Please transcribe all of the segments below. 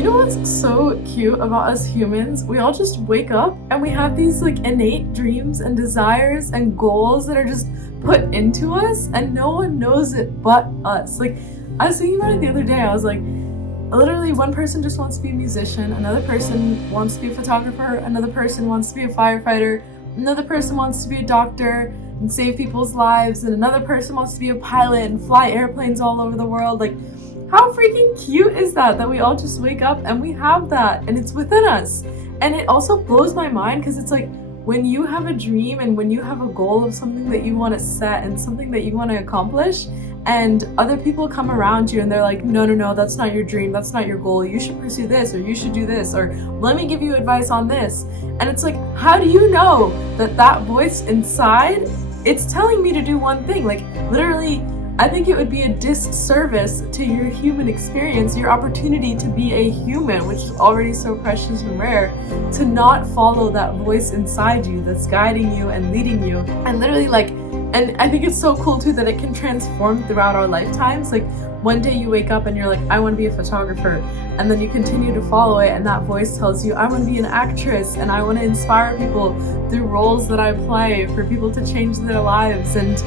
You know what's so cute about us humans? We all just wake up and we have these like innate dreams and desires and goals that are just put into us, and no one knows it but us. Like, I was thinking about it the other day. I was like, literally one person just wants to be a musician, another person wants to be a photographer, another person wants to be a firefighter, another person wants to be a doctor and save people's lives, and another person wants to be a pilot and fly airplanes all over the world. Like, how freaking cute is that we all just wake up and we have that and it's within us. And it also blows my mind because it's like, when you have a dream and when you have a goal of something that you want to set and something that you want to accomplish, and other people come around you and they're like, no, that's not your dream, that's not your goal, you should pursue this, or you should do this, or let me give you advice on this. And it's like, how do you know that voice inside, it's telling me to do one thing? Like, literally, I think it would be a disservice to your human experience, your opportunity to be a human, which is already so precious and rare, to not follow that voice inside you that's guiding you and leading you. And literally, like, and I think it's so cool too that it can transform throughout our lifetimes. Like, one day you wake up and you're like, I want to be a photographer, and then you continue to follow it, and that voice tells you, I want to be an actress and I want to inspire people through roles that I play for people to change their lives and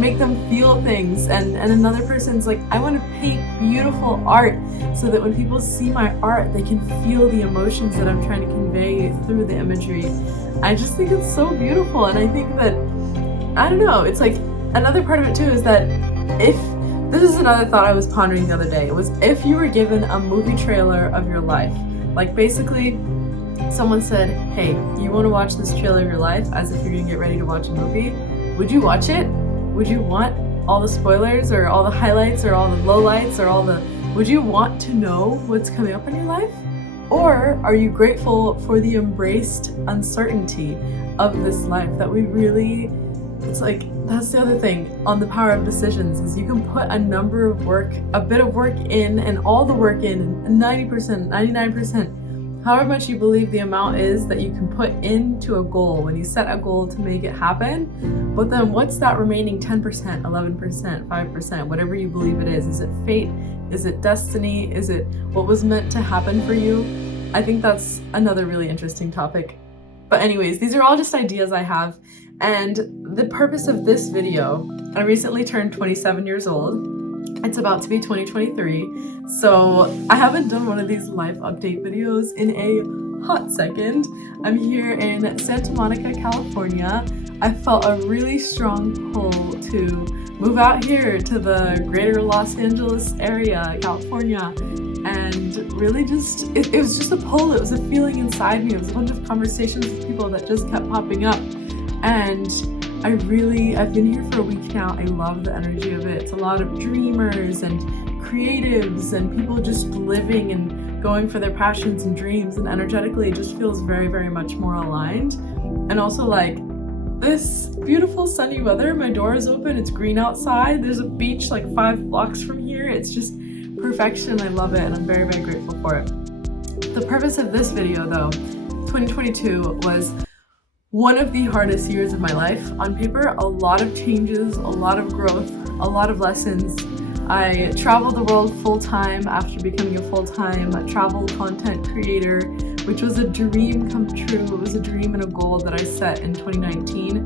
make them feel things. And another person's like, I want to paint beautiful art so that when people see my art, they can feel the emotions that I'm trying to convey through the imagery. I just think it's so beautiful. And I think that, I don't know, it's like, another part of it too is that this is another thought I was pondering the other day. It was, if you were given a movie trailer of your life, like basically someone said, hey, you want to watch this trailer of your life as if you're gonna get ready to watch a movie, would you watch it? Would you want all the spoilers or all the highlights or all the lowlights or would you want to know what's coming up in your life? Or are you grateful for the embraced uncertainty of this life that we really, it's like, that's the other thing on the power of decisions, is you can put a bit of work in, and all the work in, 90%, 99%, however much you believe the amount is that you can put into a goal when you set a goal to make it happen. But then what's that remaining 10%, 11%, 5%, whatever you believe it is? Is it fate? Is it destiny? Is it what was meant to happen for you? I think that's another really interesting topic. But anyways, these are all just ideas I have. And the purpose of this video, I recently turned 27 years old. It's about to be 2023. So I haven't done one of these life update videos in a hot second. I'm here in Santa Monica, California. I felt a really strong pull to move out here to the greater Los Angeles area, California. And really just, it was just a pull. It was a feeling inside me. It was a bunch of conversations with people that just kept popping up. And I've been here for a week now. I love the energy of it. It's a lot of dreamers and creatives and people just living and going for their passions and dreams. And energetically, it just feels very, very much more aligned. And also, like, this beautiful sunny weather. My door is open. It's green outside. There's a beach like 5 blocks from here. It's just perfection. I love it, and I'm very, very grateful for it. The purpose of this video, though, 2022 was one of the hardest years of my life. On paper, a lot of changes, a lot of growth, a lot of lessons. I traveled the world full-time after becoming a full-time travel content creator, which was a dream come true. It was a dream and a goal that I set in 2019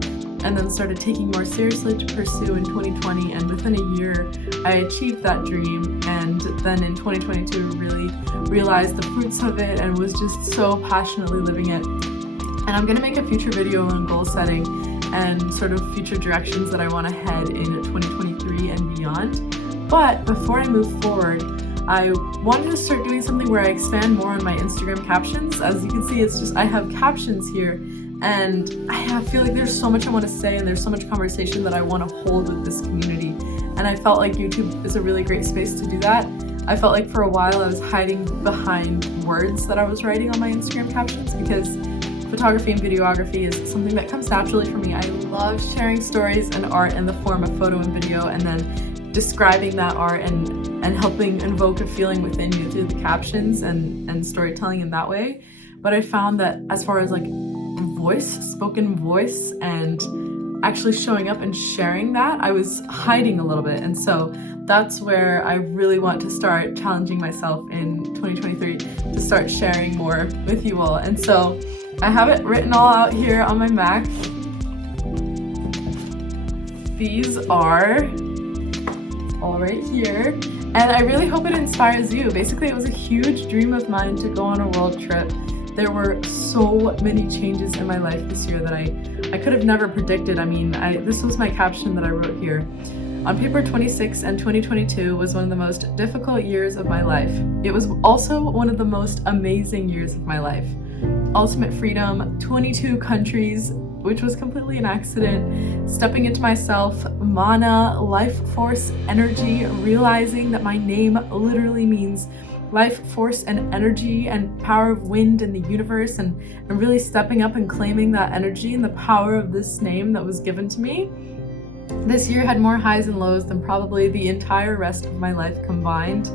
and then started taking more seriously to pursue in 2020. And within a year, I achieved that dream. And then in 2022, really realized the fruits of it and was just so passionately living it. And I'm gonna make a future video on goal setting and sort of future directions that I wanna head in 2023 and beyond. But before I move forward, I wanted to start doing something where I expand more on my Instagram captions. As you can see, it's just, I have captions here, and I feel like there's so much I want to say and there's so much conversation that I want to hold with this community. And I felt like YouTube is a really great space to do that. I felt like for a while I was hiding behind words that I was writing on my Instagram captions, because photography and videography is something that comes naturally for me. I love sharing stories and art in the form of photo and video, and then describing that art and helping invoke a feeling within you through the captions and storytelling in that way. But I found that as far as like spoken voice and actually showing up and sharing that, I was hiding a little bit. And so that's where I really want to start challenging myself in 2023 start sharing more with you all. And so I have it written all out here on my Mac. These are all right here, and I really hope it inspires you. Basically, it was a huge dream of mine to go on a world trip. There were so many changes in my life this year that I could have never predicted. I mean, this was my caption that I wrote here. On paper, 26 and 2022 was one of the most difficult years of my life. It was also one of the most amazing years of my life. Ultimate freedom, 22 countries, which was completely an accident, stepping into myself, Mahna, life force, energy, realizing that my name literally means life force and energy and power of wind in the universe, and really stepping up and claiming that energy and the power of this name that was given to me. This year had more highs and lows than probably the entire rest of my life combined.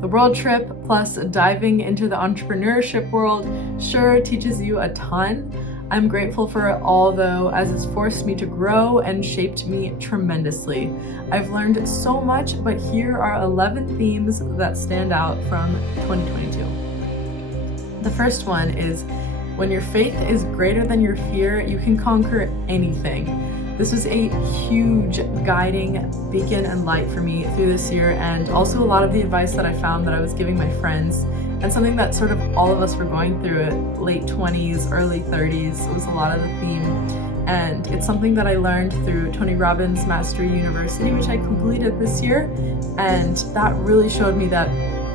The world trip plus diving into the entrepreneurship world sure teaches you a ton. I'm grateful for it all though, as it's forced me to grow and shaped me tremendously. I've learned so much, but here are 11 themes that stand out from 2022. The first one is, when your faith is greater than your fear, you can conquer anything. This was a huge guiding beacon and light for me through this year, and also a lot of the advice that I found that I was giving my friends, and something that sort of all of us were going through at late 20s, early 30s. It was a lot of the theme, and it's something that I learned through Tony Robbins Mastery University, which I completed this year, and that really showed me that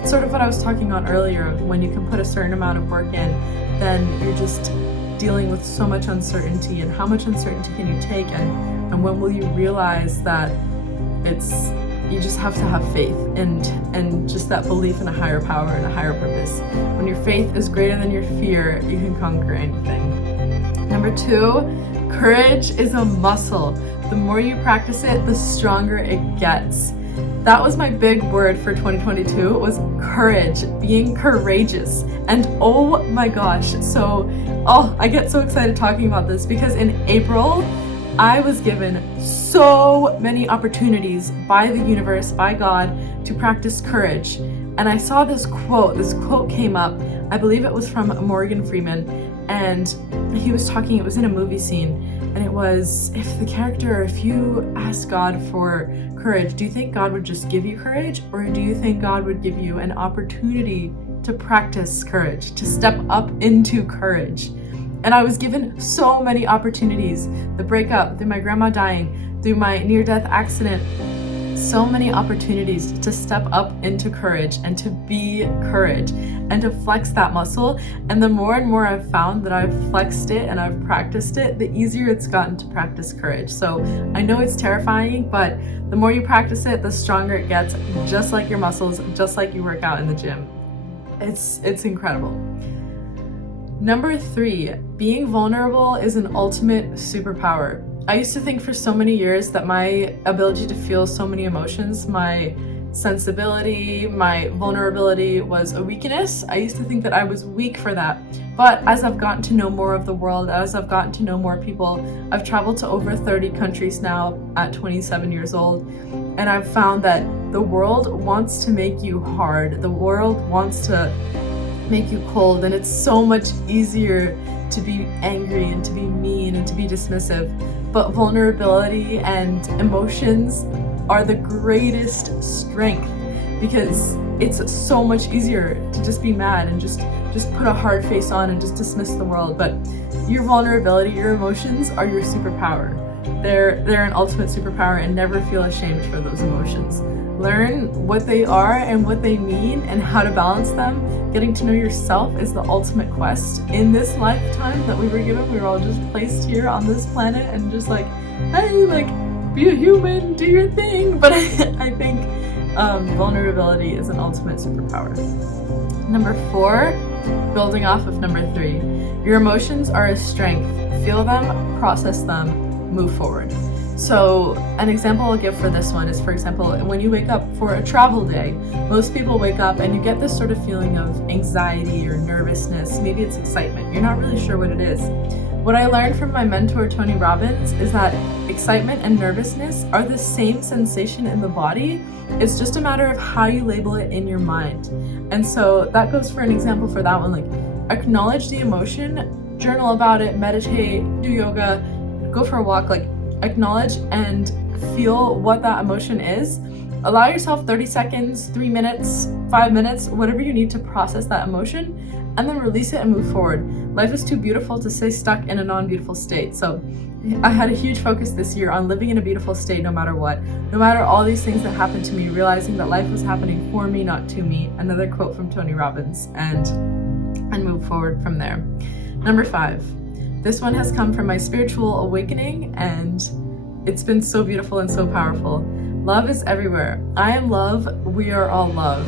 sort of what I was talking on earlier, of when you can put a certain amount of work in, then you're just dealing with so much uncertainty, and how much uncertainty can you take, and when will you realize that you just have to have faith and just that belief in a higher power and a higher purpose. When your faith is greater than your fear, you can conquer anything. Number 2, courage is a muscle. The more you practice it, the stronger it gets. That was my big word for 2022, was courage, being courageous. And oh my gosh, I get so excited talking about this, because in April, I was given so many opportunities by the universe, by God, to practice courage. And I saw this quote came up, I believe it was from Morgan Freeman, and he was talking, it was in a movie scene, and it was, if you ask God for courage, do you think God would just give you courage, or do you think God would give you an opportunity to practice courage, to step up into courage? And I was given so many opportunities. The breakup, through my grandma dying, through my near-death accident, so many opportunities to step up into courage and to be courage and to flex that muscle. And the more and more I've found that I've flexed it and I've practiced it, the easier it's gotten to practice courage. So I know it's terrifying, but the more you practice it, the stronger it gets, just like your muscles, just like you work out in the gym. It's incredible. Number 3, being vulnerable is an ultimate superpower. I used to think for so many years that my ability to feel so many emotions, my sensibility, my vulnerability was a weakness. I used to think that I was weak for that. But as I've gotten to know more of the world, as I've gotten to know more people, I've traveled to over 30 countries now at 27 years old, and I've found that the world wants to make you hard. The world wants to make you cold, and it's so much easier to be angry and to be mean and to be dismissive. But vulnerability and emotions are the greatest strength, because it's so much easier to just be mad and just put a hard face on and just dismiss the world. But your vulnerability, your emotions are your superpower. They're an ultimate superpower, and never feel ashamed for those emotions. Learn what they are and what they mean and how to balance them. Getting to know yourself is the ultimate quest in this lifetime that we were given. We were all just placed here on this planet and just like, hey, like, be a human, do your thing. But I think vulnerability is an ultimate superpower. Number 4, building off of number 3, your emotions are a strength. Feel them, process them, move forward. So an example I'll give for this one is, for example, when you wake up for a travel day, most people wake up and you get this sort of feeling of anxiety or nervousness. Maybe it's excitement. You're not really sure what it is. What I learned from my mentor, Tony Robbins, is that excitement and nervousness are the same sensation in the body. It's just a matter of how you label it in your mind. And so that goes for an example for that one, like acknowledge the emotion, journal about it, meditate, do yoga, go for a walk, like acknowledge and feel what that emotion is. Allow yourself 30 seconds, 3 minutes, 5 minutes, whatever you need to process that emotion, and then release it and move forward. Life is too beautiful to stay stuck in a non-beautiful state. So I had a huge focus this year on living in a beautiful state no matter what. No matter all these things that happened to me, realizing that life was happening for me, not to me. Another quote from Tony Robbins, and move forward from there. Number 5. This one has come from my spiritual awakening, and it's been so beautiful and so powerful. Love is everywhere. I am love. We are all love.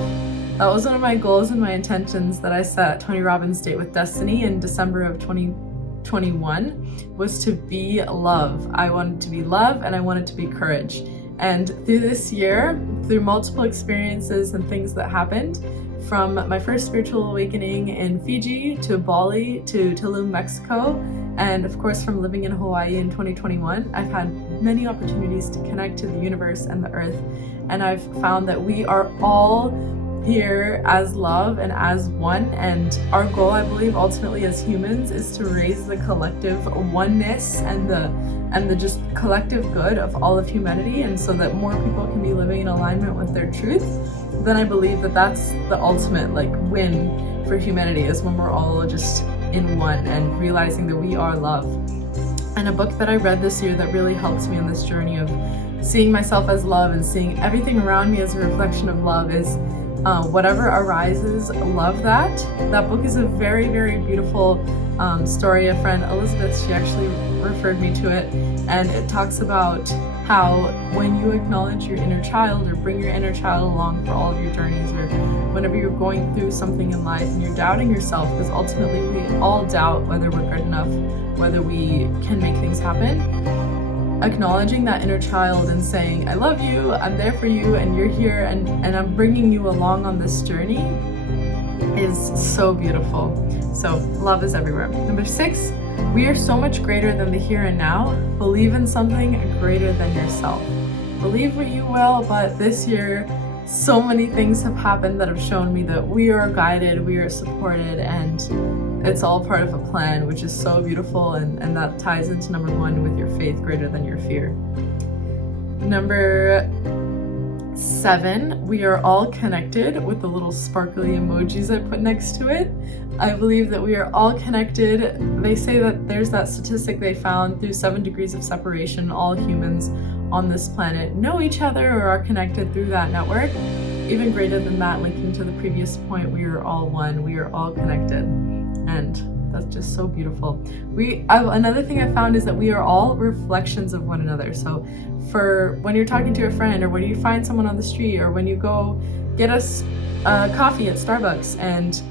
That was one of my goals and my intentions that I set at Tony Robbins' Date with Destiny in December of 2021, was to be love. I wanted to be love, and I wanted to be courage. And through this year, through multiple experiences and things that happened, from my first spiritual awakening in Fiji to Bali to Tulum, Mexico, and of course from living in Hawaii in 2021, I've had many opportunities to connect to the universe and the earth. And I've found that we are all here as love and as one, and our goal, I believe, ultimately as humans is to raise the collective oneness and the just collective good of all of humanity, and so that more people can be living in alignment with their truth. Then I believe that that's the ultimate win for humanity, is when we're all just in one and realizing that we are love. And a book that I read this year that really helped me on this journey of seeing myself as love and seeing everything around me as a reflection of love is Whatever Arises, Love That. That book is a very, very beautiful story. A friend, Elizabeth, she actually referred me to it, and it talks about how when you acknowledge your inner child, or bring your inner child along for all of your journeys, or whenever you're going through something in life and you're doubting yourself, because ultimately we all doubt whether we're good enough, whether we can make things happen. Acknowledging that inner child and saying, I love you, I'm there for you, and you're here, and I'm bringing you along on this journey is so beautiful. So love is everywhere. Number 6, we are so much greater than the here and now. Believe in something greater than yourself. Believe what you will, but this year, so many things have happened that have shown me that we are guided, we are supported, and it's all part of a plan, which is so beautiful, and that ties into number 1 with your faith greater than your fear. Number 7, we are all connected, with the little sparkly emojis I put next to it. I believe that we are all connected. They say that there's that statistic they found through 7 degrees of separation, all humans on this planet know each other or are connected through that network. Even greater than that, linking to the previous point, we are all one, we are all connected. And that's just so beautiful. Another thing I found is that we are all reflections of one another. So for when you're talking to a friend, or when you find someone on the street, or when you go get us coffee at Starbucks, and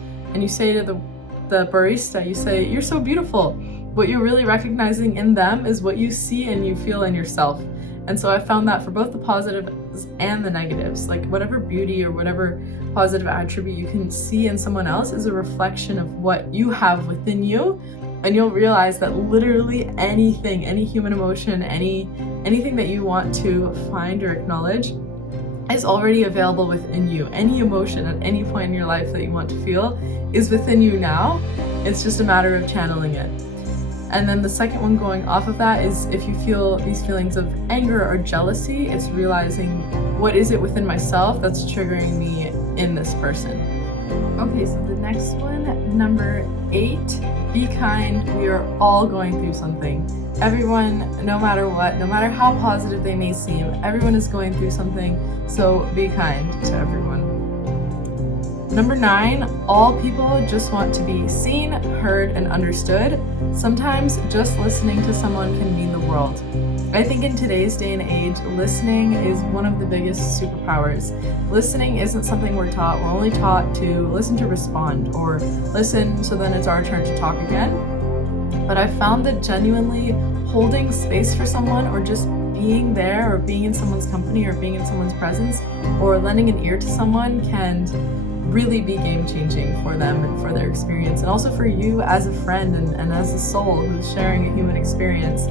you say to the barista, you say, you're so beautiful. What you're really recognizing in them is what you see and you feel in yourself. And so I found that for both the positives and the negatives, like whatever beauty or whatever positive attribute you can see in someone else is a reflection of what you have within you. And you'll realize that literally anything, any human emotion, anything that you want to find or acknowledge is already available within you. Any emotion at any point in your life that you want to feel is within you now. It's just a matter of channeling it. And then the second one going off of that is, if you feel these feelings of anger or jealousy, it's realizing, what is it within myself that's triggering me in this person? Okay, so the next one, number 8, be kind. We are all going through something. Everyone, no matter what, no matter how positive they may seem, everyone is going through something, so be kind to everyone. Number 9, all people just want to be seen, heard, and understood. Sometimes just listening to someone can mean the world. I think in today's day and age, listening is one of the biggest superpowers. Listening isn't something we're taught. We're only taught to listen to respond, or listen so then it's our turn to talk again. But I've found that genuinely holding space for someone, or just being there, or being in someone's company, or being in someone's presence, or lending an ear to someone can really be game-changing for them and for their experience, and also for you as a friend and as a soul who's sharing a human experience.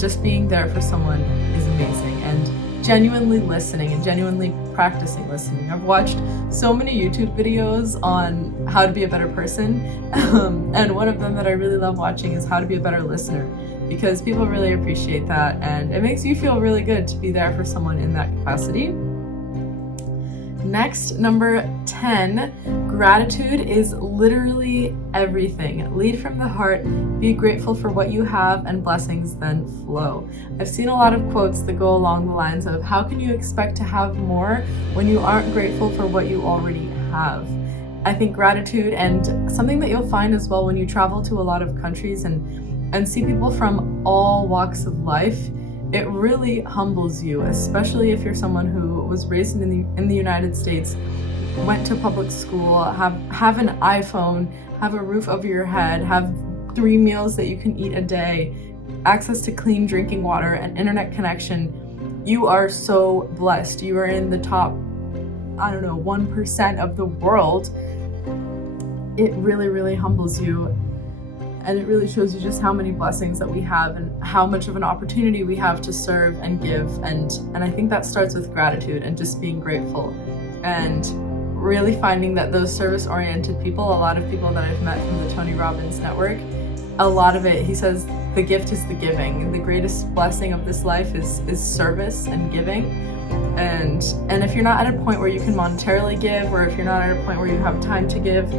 Just being there for someone is amazing, and genuinely listening and genuinely practicing listening. I've watched so many YouTube videos on how to be a better person, and one of them that I really love watching is how to be a better listener, because people really appreciate that, and it makes you feel really good to be there for someone in that capacity. Next, number 10, gratitude is literally everything. Lead from the heart, be grateful for what you have, and blessings then flow. I've seen a lot of quotes that go along the lines of, how can you expect to have more when you aren't grateful for what you already have? I think gratitude, and something that you'll find as well when you travel to a lot of countries and see people from all walks of life, it really humbles you, especially if you're someone who was raised in the United States, went to public school, have an iPhone, have a roof over your head, have 3 meals that you can eat a day, access to clean drinking water, and internet connection. You are so blessed. You are in the top, 1% of the world. It really, really humbles you. And it really shows you just how many blessings that we have and how much of an opportunity we have to serve and give. And I think that starts with gratitude and just being grateful. And really finding that those service-oriented people, a lot of people that I've met from the Tony Robbins Network, a lot of it, he says, the gift is the giving. The greatest blessing of this life is service and giving. And if you're not at a point where you can monetarily give, or if you're not at a point where you have time to give,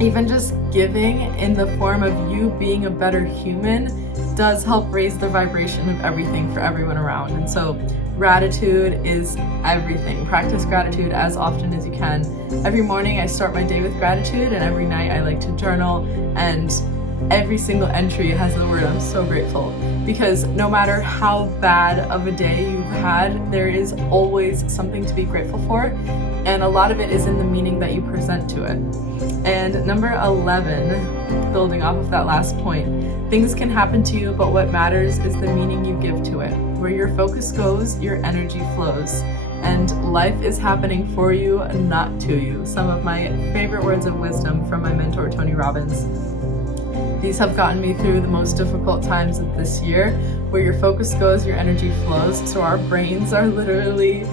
even just giving in the form of you being a better human does help raise the vibration of everything for everyone around. And so gratitude is everything. Practice gratitude as often as you can. Every morning I start my day with gratitude, and every night I like to journal, and every single entry has the word "I'm so grateful," because no matter how bad of a day you've had, there is always something to be grateful for, and a lot of it is in the meaning that you present to it. And number 11, building off of that last point, things can happen to you, but what matters is the meaning you give to it. Where your focus goes, your energy flows, and life is happening for you, not to you. Some of my favorite words of wisdom from my mentor, Tony Robbins. These have gotten me through the most difficult times of this year. Where your focus goes, your energy flows. So our brains are literally,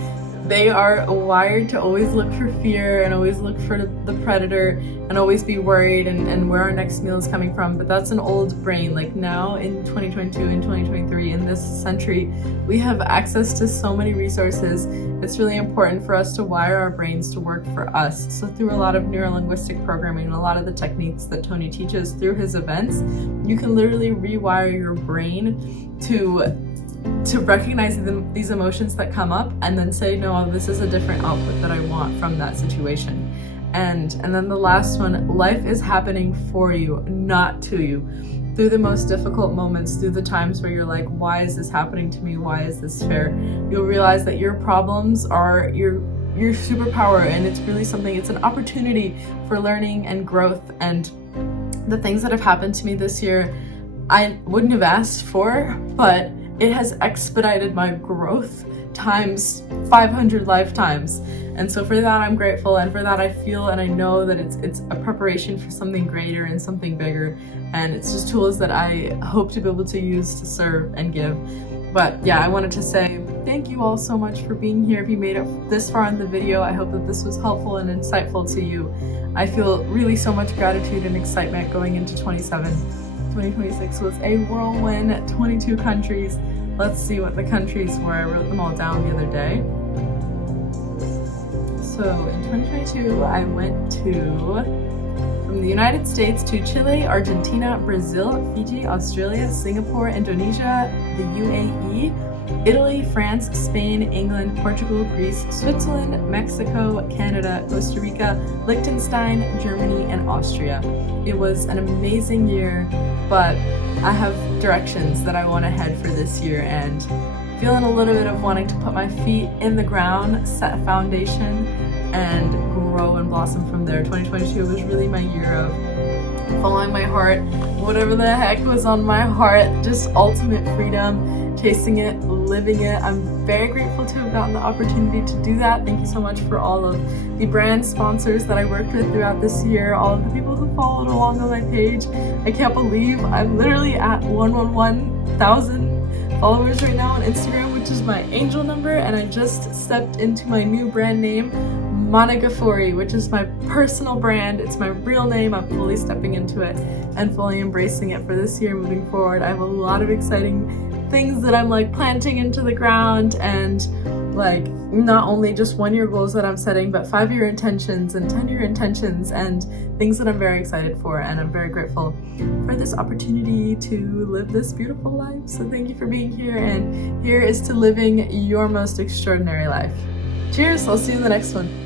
they are wired to always look for fear and always look for the predator and always be worried and where our next meal is coming from. But that's an old brain. Like now in 2022 and 2023, in this century, we have access to so many resources. It's really important for us to wire our brains to work for us. So through a lot of neuro-linguistic programming and a lot of the techniques that Tony teaches through his events, you can literally rewire your brain to recognize these emotions that come up and then say, no, this is a different output that I want from that situation. And then the last one, life is happening for you, not to you. Through the most difficult moments, through the times where you're like, why is this happening to me? Why is this fair? You'll realize that your problems are your superpower, and it's really something, it's an opportunity for learning and growth. And the things that have happened to me this year, I wouldn't have asked for, but it has expedited my growth times 500 lifetimes. And so for that, I'm grateful, and for that I feel and I know that it's a preparation for something greater and something bigger, and it's just tools that I hope to be able to use to serve and give. But yeah, I wanted to say thank you all so much for being here. If you made it this far in the video, I hope that this was helpful and insightful to you. I feel really so much gratitude and excitement going into 2026 was a whirlwind, 22 countries. Let's see what the countries were. I wrote them all down the other day. So in 2022, I went from the United States to Chile, Argentina, Brazil, Fiji, Australia, Singapore, Indonesia, the UAE, Italy, France, Spain, England, Portugal, Greece, Switzerland, Mexico, Canada, Costa Rica, Liechtenstein, Germany, and Austria. It was an amazing year, but I have directions that I want to head for this year, and feeling a little bit of wanting to put my feet in the ground, set a foundation, and grow and blossom from there. 2022 was really my year of following my heart, whatever the heck was on my heart, just ultimate freedom, chasing it, living it. I'm very grateful to have gotten the opportunity to do that. Thank you so much for all of the brand sponsors that I worked with throughout this year, all of the people who followed along on my page. I can't believe I'm literally at 111,000 followers right now on Instagram, which is my angel number, and I just stepped into my new brand name, Mahna Ghafori, which is my personal brand. It's my real name. I'm fully stepping into it and fully embracing it for this year moving forward. I have a lot of exciting things that I'm like planting into the ground, and like not only just 1-year goals that I'm setting, but 5-year intentions and 10-year intentions and things that I'm very excited for, and I'm very grateful for this opportunity to live this beautiful life. So thank you for being here, and here is to living your most extraordinary life. Cheers, I'll see you in the next one.